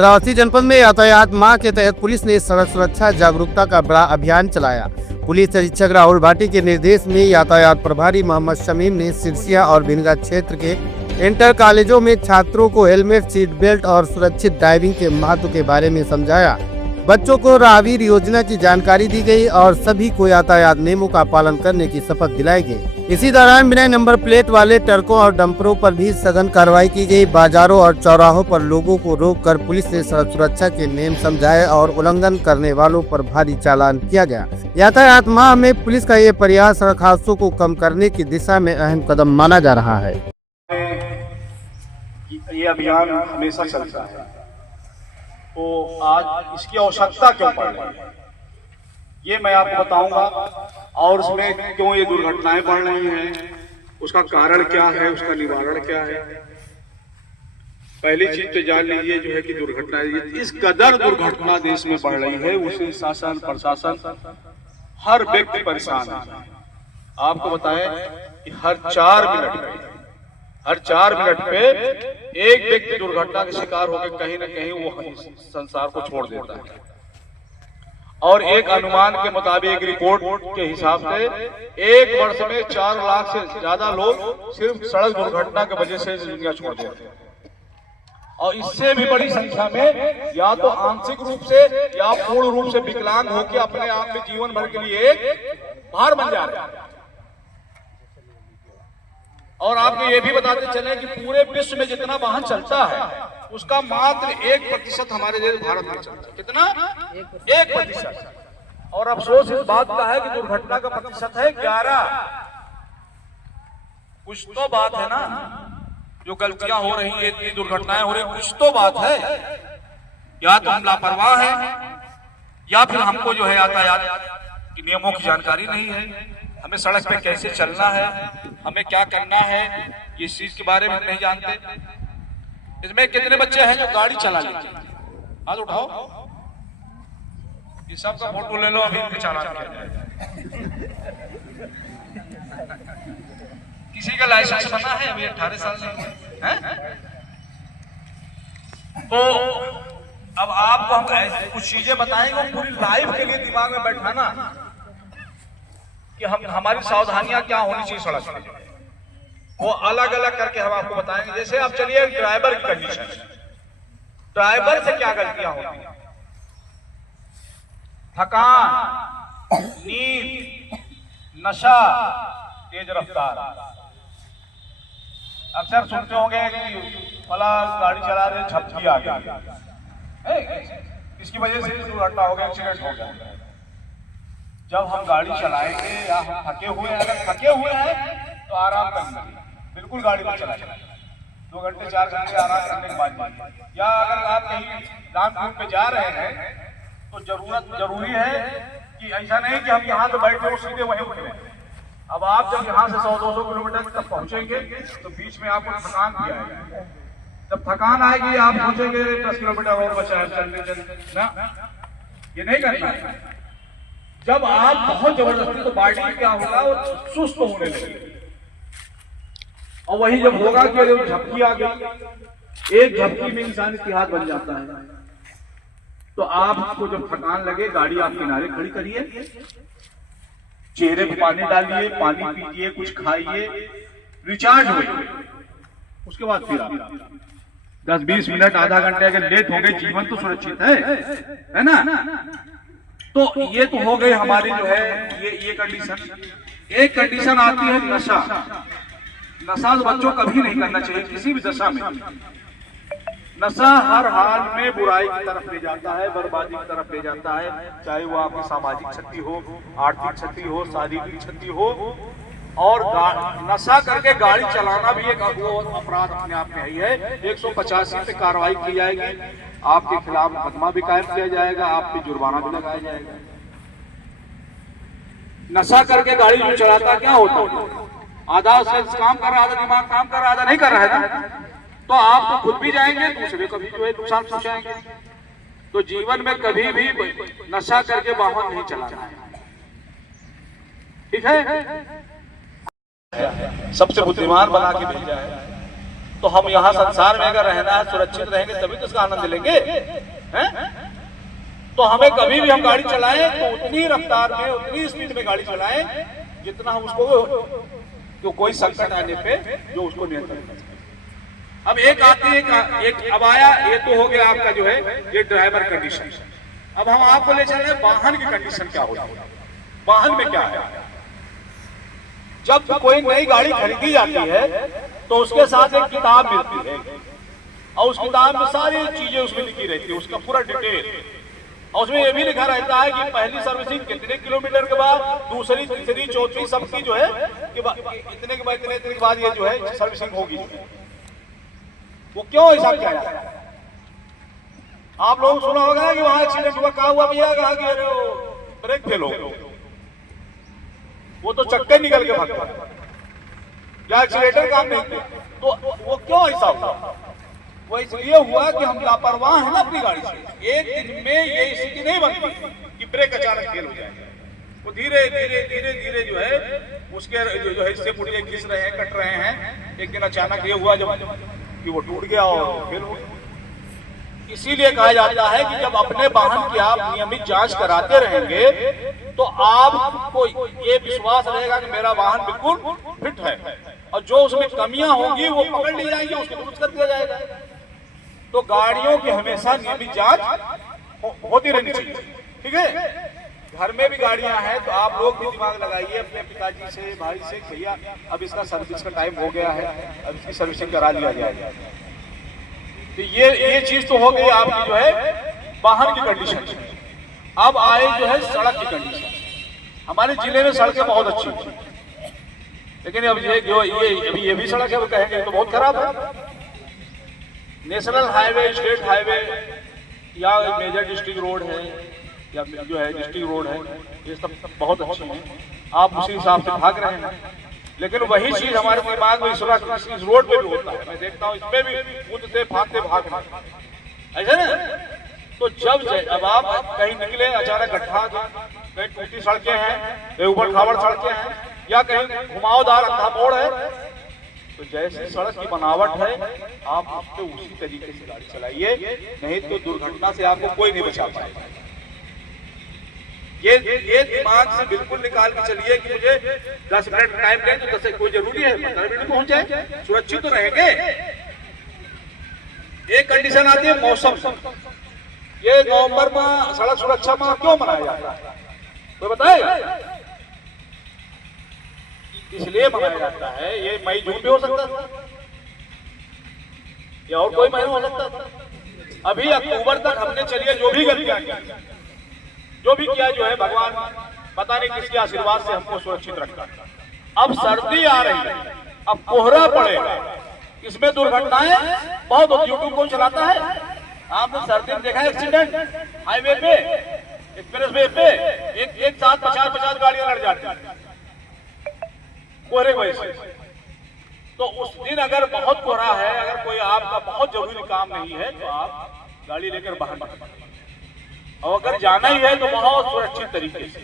श्रावस्ती जनपद में यातायात माह के तहत पुलिस ने सड़क सुरक्षा जागरूकता का बड़ा अभियान चलाया। पुलिस अधीक्षक राहुल भाटी के निर्देश में यातायात प्रभारी मोहम्मद शमीम ने सिरसिया और भिनगा क्षेत्र के इंटर कॉलेजों में छात्रों को हेलमेट, सीट बेल्ट और सुरक्षित ड्राइविंग के महत्व के बारे में समझाया। बच्चों को राहवीर योजना की जानकारी दी गई और सभी को यातायात नियमों का पालन करने की शपथ दिलाई गई। इसी दौरान बिना नंबर प्लेट वाले ट्रकों और डंपरों पर भी सघन कार्रवाई की गई। बाजारों और चौराहों पर लोगों को रोककर पुलिस ने सड़क सुरक्षा के नियम समझाए और उल्लंघन करने वालों पर भारी चालान किया गया। यातायात माह में पुलिस का ये प्रयास सड़क हादसों को कम करने की दिशा में अहम कदम माना जा रहा है। ये अभियान हमेशा चलता है, तो आज इसकी आवश्यकता क्यों पड़ रही है ये मैं आपको बताऊंगा, और उसमें क्यों ये दुर्घटनाएं बढ़ रही हैं, उसका कारण क्या है, उसका निवारण क्या है। पहली चीज तो जान लीजिए जो है कि दुर्घटना इस कदर दुर्घटना देश में बढ़ रही है, उसे शासन प्रशासन हर व्यक्ति परेशान है। आपको बताएं कि हर 4 मिनट पे एक व्यक्ति दुर्घटना के शिकार होकर कहीं न कहीं वो संसार को छोड़ देता है। और एक अनुमान के मुताबिक, एक रिपोर्ट के हिसाब से एक वर्ष में 4 लाख से ज्यादा लोग सिर्फ सड़क दुर्घटना की वजह से दुनिया छोड़ देते हैं। और इससे भी बड़ी संख्या में या तो आंशिक रूप से या पूर्ण रूप से विकलांग होकर अपने आप में जीवन भर के लिए एक भार बन जा रहे हैं। और आपको ये भी बताते चले कि पूरे विश्व में जितना वाहन चलता है उसका मात्र 1% हमारे देश भारत में चलता है। कितना? 1%। और अफसोस इस बात का है कि दुर्घटना का प्रतिशत है 11। कुछ तो बात है ना, जो गलतियां हो रही है, इतनी दुर्घटनाएं हो रही, कुछ तो बात है। या तो हम लापरवाह हैं या फिर हमको जो है यातायात के नियमों की जानकारी नहीं है। हमें सड़क पे कैसे चलना है, हमें क्या करना है, इस चीज के बारे में नहीं जानते। इसमें कितने बच्चे हैं जो गाड़ी चला लेते हैं? हाथ उठाओ, ये सब का फोटो ले लो, अभी इनके चालान किया जाएगा। किसी का लाइसेंस बना है अभी 18 साल नहीं है? तो अब आपको हम ऐसे कुछ चीजें बताएंगे, पूरी लाइफ के लिए दिमाग में बैठाना कि हम हमारी सावधानियां क्या होनी चाहिए सड़क पर, वो अलग अलग करके हम आपको बताएंगे। जैसे आप चलिए ड्राइवर की कंडीशन, ड्राइवर से क्या गलतियां होती हैं? थकान, नींद, नशा, तेज रफ्तार। अक्सर सुनते होंगे कि फला गाड़ी चला रहे झपकी आ गई, इसकी वजह से दुर्घटना हो गया, एक्सीडेंट हो गया। जब हम गाड़ी चलाएंगे या हम थके हुए हैं, अगर थके हुए हैं तो आराम करना, बिल्कुल गाड़ी पर चलाएं। 2 घंटे 4 घंटे आराम करने के बाद, या अगर आप कहीं लॉन्ग टूर पे जा रहे हैं तो जरूरी है कि ऐसा नहीं कि हम यहाँ तो बैठे और सीधे वहीं उतरे। अब आप जब यहाँ से 100-200 किलोमीटर तक पहुंचेंगे तो बीच में आपको थकान भी आएगी। जब थकान आएगी आप सोचेंगे 10 किलोमीटर और बचा है, चलने ना, ये नहीं करना है। जब आप बहुत जबरदस्ती, तो बॉडी क्या होगा, वो सुस्त होने लगेगी। और वही जब होगा कि झपकी आ गई, एक झपकी में इंसान की हाथ बन जाता है। तो आपको जब थकान लगे, गाड़ी आप किनारे खड़ी करिए, चेहरे पे पानी डालिए, पानी पीजिए, कुछ खाइए, रिचार्ज होइए। उसके बाद फिर आप 10-20 मिनट, आधा घंटे अगर लेट हो गए, जीवन तो सुरक्षित है ना। तो ये तो हो गई हमारी जो है ये कंडीशन। एक कंडीशन आती है नशा। नशा तो बच्चों कभी नहीं करना चाहिए किसी भी दशा में। नशा हर हाल में बुराई की तरफ ले जाता है, बर्बादी की तरफ ले जाता है, चाहे वो आपकी सामाजिक क्षति हो, आर्थिक क्षति हो, शारीरिक क्षति हो। और नशा करके गाड़ी चलाना भी एक अपराध अपने आप में ही है। 185 पे कार्रवाई की जाएगी, आपके खिलाफ मुकदमा भी कायम किया जाएगा, आप पे जुर्माना भी लगाया जाएगा। नशा करके गाड़ी जो चलाता क्या होता है, आधा उससे काम कर रहा, आधा दिमाग काम कर रहा, आधा नहीं कर रहा है ना, तो आप तो खुद भी जाएंगे, दूसरे को भी जो है नुकसान पहुंचाएंगे। तो जीवन में कभी भी नशा करके वाहन नहीं चलाना है, ठीक है? सबसे बुद्धिमान बना के भेजा है। तो हम यहाँ संसार में अगर रहना है, सुरक्षित रहेंगे तभी तो इसका आनंद लेंगे, हैं? तो हमें कभी भी हम गाड़ी चलाएं तो उतनी रफ्तार में, उतनी स्पीड में गाड़ी चलाएं जितना हम उसको, जो कोई संकट आने पे जो उसको नियंत्रण कर सके। अब एक आती है, एक अब आया, ये तो हो गया आपका जो है ये ड्राइवर कंडीशन। अब हम आपको ले चल रहे हैं वाहन की कंडीशन क्या होती है। वाहन में क्या है, जब कोई नई गाड़ी खरीदी जाती है तो उसके साथ एक किताब मिलती है और उस किताब में सारी चीजें उसमें लिखी रहती है, उसका पूरा डिटेल। और उसमें ये भी लिखा रहता है कि पहली सर्विसिंग कितने किलोमीटर के बाद, दूसरी, तीसरी, चौथी, सबकी जो है कि इतने के बाद इतने के बाद ये जो है सर्विसिंग होगी। वो क्यों ऐसा किया जाता है? आप लोग सुना होगा कि वहां एक्सीडेंट हुआ, कहा हुआ भैया, कहा कि ब्रेक फेल हो गया, वो तो चक्के निकल के भागता है या एक्सीलेटर काम नहीं किया। तो वो क्यों ऐसा हुआ? वो इसलिए हुआ कि हम लापरवाह हैं ना अपनी गाड़ी से। एक दिन में ये स्थिति नहीं बनती कि ब्रेक अचानक फेल हो जाए। वो धीरे धीरे धीरे धीरे जो है उसके जो हिस्से पुड़िए घिस रहे हैं, कट रहे हैं। एक दिन अचानक ये हुआ जब कि वो टूट गया और फेल हो गया। इसीलिए कहा जाता है कि जब अपने वाहन की आप नियमित जांच कराते रहेंगे तो आपको ये विश्वास रहेगा कि मेरा वाहन बिल्कुल फिट है, और जो उसमें कमियां होंगी वो पकड़ ली जाएंगी, उसको दुरुस्त कर दिया जाएगा। तो गाड़ियों की हमेशा नियमित जांच होती रहनी चाहिए, ठीक है। घर में भी गाड़ियां हैं तो आप लोग भी दिमाग लगाइए अपने पिताजी से, भाई से, भैया अब इसका सर्विस का टाइम हो गया है, अब इसकी सर्विसिंग करा लिया जाएगा। तो ये चीज तो हो गई आपकी जो है वाहन की कंडीशन। अब आए जो है सड़क की कंडीशन। हमारे जिले में सड़कें बहुत अच्छी थी, लेकिन अब ये भी सड़क है, वो कहेंगे तो बहुत खराब है। नेशनल हाईवे, स्टेट हाईवे या मेजर डिस्ट्रिक्ट रोड है या जो है डिस्ट्रिक्ट रोड है, ये सब बहुत अच्छी है, आप उसी हिसाब से भाग रहे हैं। लेकिन वही चीज हमारे दिमाग में इस रोड पे भी होता है। मैं देखता हूँ इसमें भी कूदते भागते भागना ऐसा ना। तो जब आप कहीं निकले, अचानक गड्ढा, कहीं टूटी सड़कें हैं, कहीं ऊबड़ खाबड़ सड़कें हैं या कहीं घुमावदार अंधा मोड़ है, तो जैसी सड़क की बनावट है आप उसको उसी तरीके से गाड़ी चलाइए, नहीं तो दुर्घटना से आपको कोई नहीं बचा पाएगा। ये दिमाग से बिल्कुल निकाल के चलिए कि मुझे 10 मिनट टाइम दें तो 10 कोई जरूरी है 15 मिनट पहुंच जाए, सुरक्षित तो रहेंगे। एक कंडीशन आती है मौसम। ये नवंबर में सड़क सुरक्षा माह क्यों मनाया जाता है, कोई बताएगा? इसलिए मनाया जाता है, ये मई जून भी हो सकता था या और कोई महीना हो सकता था। अभी अक्टूबर तक हमने चलिए जो भी गलतियां की, जो भी किया जो है भगवान पता नहीं किसके आशीर्वाद से हमको सुरक्षित रखा। अब सर्दी आ रही है, अब कोहरा पड़ेगा, इसमें दुर्घटनाएं बहुत होती। यूट्यूब को चलाता है, आपने सर्दी में देखा एक्सीडेंट हाईवे पे, एक्सप्रेस वे पे एक साथ 50-50 गाड़ियां लड़ जाती हैं कोहरे की वजह से। तो उस दिन अगर बहुत कोहरा है, अगर कोई आपका बहुत जरूरी काम नहीं है तो आप गाड़ी लेकर बाहर मत, और अगर जाना ही है तो बहुत सुरक्षित तरीके से